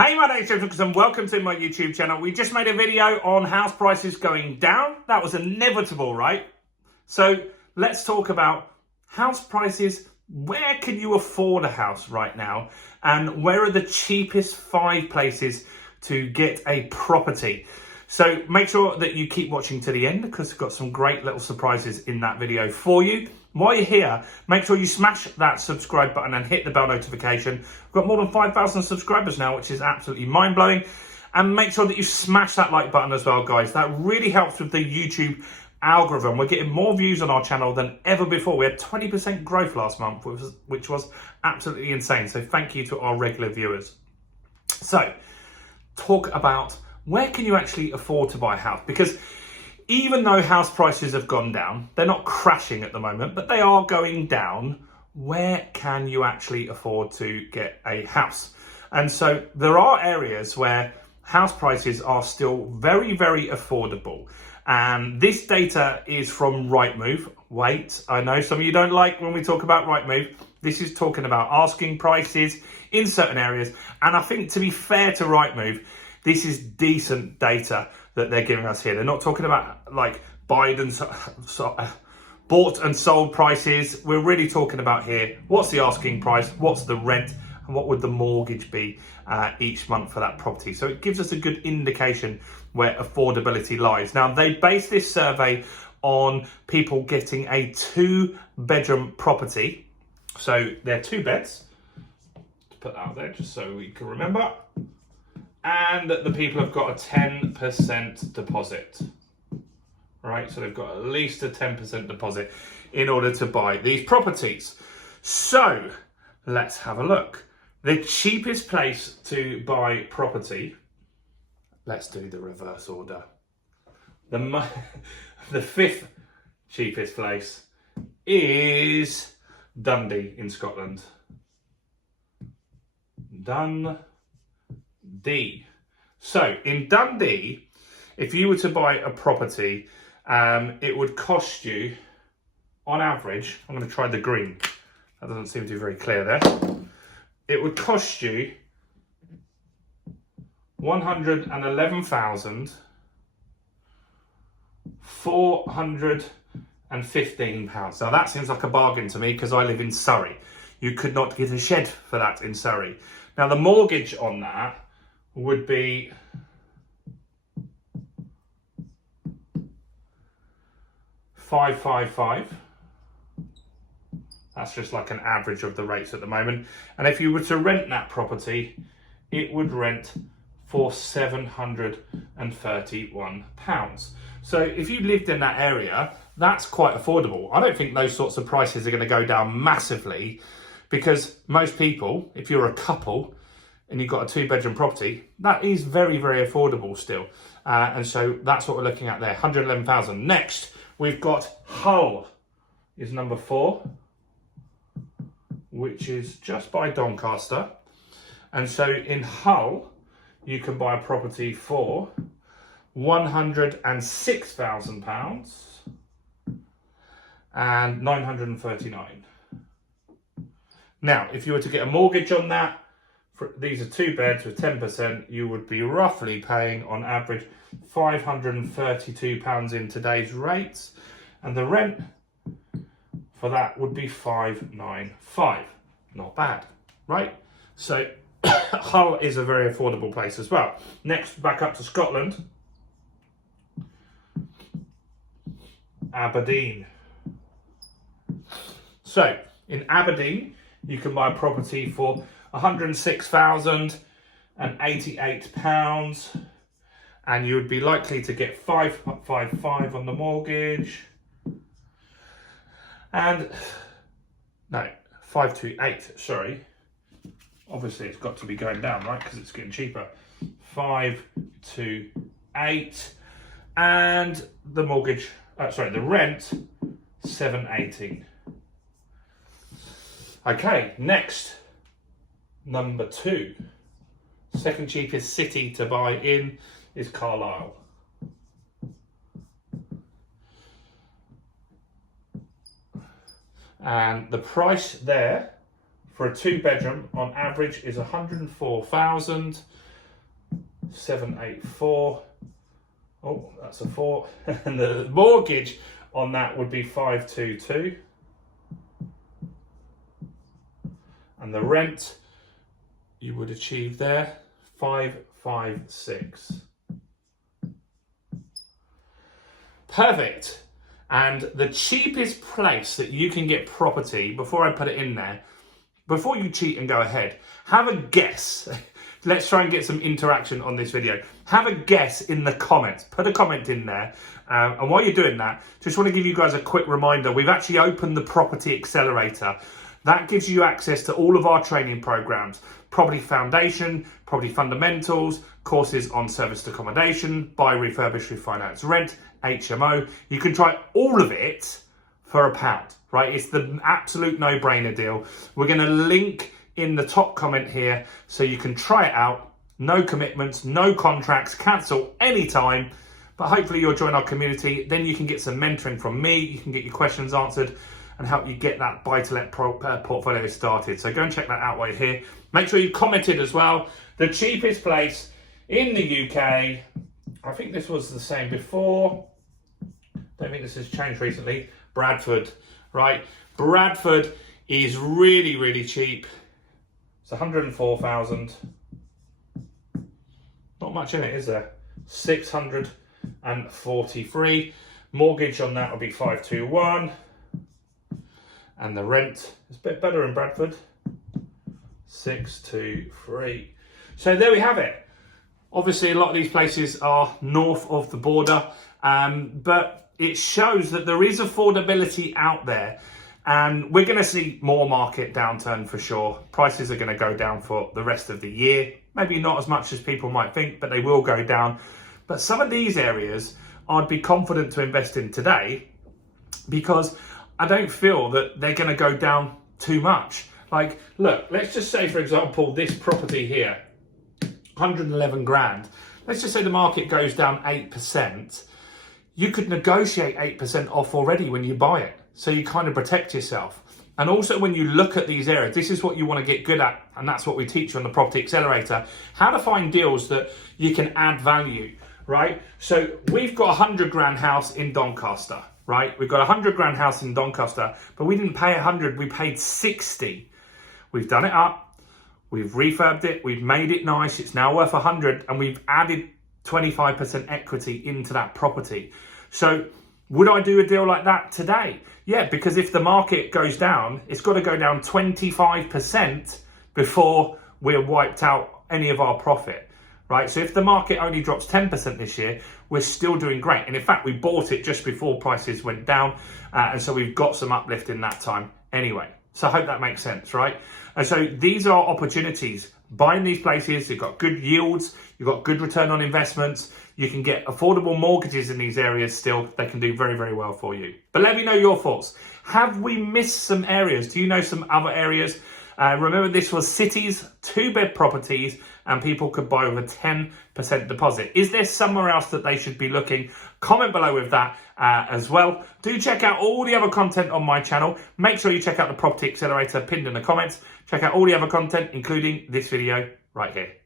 Hey, my name's James and welcome to my YouTube channel. We just made a video on house prices going down. That was inevitable, right? So let's talk about house prices. Where can you afford a house right now? And where are the cheapest 5 places to get a property? So make sure that you keep watching to the end because we've got some great little surprises in that video for you. While you're here, make sure you smash that subscribe button and hit the bell notification. We've got more than 5,000 subscribers now, which is absolutely mind-blowing. And make sure that you smash that like button as well, guys. That really helps with the YouTube algorithm. We're getting more views on our channel than ever before. We had 20% growth last month, which was absolutely insane. So thank you to our regular viewers. So, talk about where can you actually afford to buy a house? Because even though house prices have gone down, they're not crashing at the moment, but they are going down. Where can you actually afford to get a house? And so there are areas where house prices are still very, very affordable. And this data is from Rightmove. Wait, I know some of you don't like when we talk about Rightmove. This is talking about asking prices in certain areas. And I think, to be fair to Rightmove, this is decent data that they're giving us here. They're not talking about like bought and sold prices. We're really talking about here, what's the asking price, what's the rent, and what would the mortgage be each month for that property. So it gives us a good indication where affordability lies. Now, they base this survey on people getting a 2-bedroom property. So they're 2 beds. To put that out there just so we can remember. And the people have got a 10% deposit. Right, so they've got at least a 10% deposit in order to buy these properties. So let's have a look. The cheapest place to buy property, let's do the reverse order. The 5th cheapest place is Dundee in Scotland. Dundee. So in Dundee, if you were to buy a property, it would cost you, on average, I'm going to try the green. That doesn't seem to be very clear there. It would cost you £111,415. Now that seems like a bargain to me because I live in Surrey. You could not get a shed for that in Surrey. Now the mortgage on that would be £555. That's just like an average of the rates at the moment. And if you were to rent that property, it would rent for £731. So if you lived in that area, that's quite affordable. I don't think those sorts of prices are going to go down massively because most people, if you're a couple and you've got a 2-bedroom property, that is very, very affordable still. And so that's what we're looking at there, 111,000. Next, we've got Hull is number 4, which is just by Doncaster. And so in Hull, you can buy a property for £106,000 and 939. Now, if you were to get a mortgage on that, these are 2 beds with 10%, you would be roughly paying on average £532 in today's rates, and the rent for that would be £595. Not bad, right? So Hull is a very affordable place as well. Next, back up to Scotland. Aberdeen. So in Aberdeen, you can buy a property for £106,088, and you would be likely to get 555 on the mortgage, and no, 528. Sorry, obviously it's got to be going down, right? Because it's getting cheaper. 528, and the mortgage. The rent 718. Okay, next. Number 2, second cheapest city to buy in is Carlisle. And the price there for a 2-bedroom on average is 104,000, 784. Oh, that's a 4. And the mortgage on that would be 522. And the rent you would achieve there, 556. Perfect. And the cheapest place that you can get property, before I put it in there, before you cheat and go ahead, have a guess. Let's try and get some interaction on this video. Have a guess in the comments. Put a comment in there. And while you're doing that, just want to give you guys a quick reminder. We've actually opened the Property Accelerator. That gives you access to all of our training programs. Property Foundation, Property Fundamentals, courses on serviced accommodation, buy, refurbish, refinance, rent, HMO. You can try all of it for £1, right? It's the absolute no-brainer deal. We're going to link in the top comment here so you can try it out. No commitments, no contracts, cancel anytime. But hopefully you'll join our community. Then you can get some mentoring from me. You can get your questions answered and help you get that buy-to-let portfolio started. So go and check that out while you're here. Make sure you commented as well. The cheapest place in the UK, I think this was the same before. Don't think this has changed recently. Bradford, right? Bradford is really, really cheap. It's 104,000. Not much in it, is there? 643. Mortgage on that will be 521. And the rent is a bit better in Bradford. 623. So there we have it. Obviously, a lot of these places are north of the border, but it shows that there is affordability out there. And we're going to see more market downturn for sure. Prices are going to go down for the rest of the year. Maybe not as much as people might think, but they will go down. But some of these areas I'd be confident to invest in today because I don't feel that they're going to go down too much. Like, look, let's just say, for example, this property here, 111 grand. Let's just say the market goes down 8%. You could negotiate 8% off already when you buy it. So you kind of protect yourself. And also when you look at these areas, this is what you want to get good at. And that's what we teach you on the Property Accelerator. How to find deals that you can add value, right? So we've got a 100 grand house in Doncaster, right? We've got a 100 grand house in Doncaster, but we didn't pay 100, we paid 60. We've done it up, we've refurbed it, we've made it nice, it's now worth 100, and we've added 25% equity into that property. So would I do a deal like that today? Yeah, because if the market goes down, it's got to go down 25% before we're wiped out any of our profit, right? So if the market only drops 10% this year, we're still doing great. And in fact, we bought it just before prices went down. And so we've got some uplift in that time anyway. So I hope that makes sense, right? And so these are opportunities. Buying these places, you've got good yields, you've got good return on investments, you can get affordable mortgages in these areas still. They can do very, very well for you. But let me know your thoughts. Have we missed some areas? Do you know some other areas? Remember, this was cities, 2-bed properties, and people could buy with a 10% deposit. Is there somewhere else that they should be looking? Comment below with that as well. Do check out all the other content on my channel. Make sure you check out the Property Accelerator pinned in the comments. Check out all the other content, including this video right here.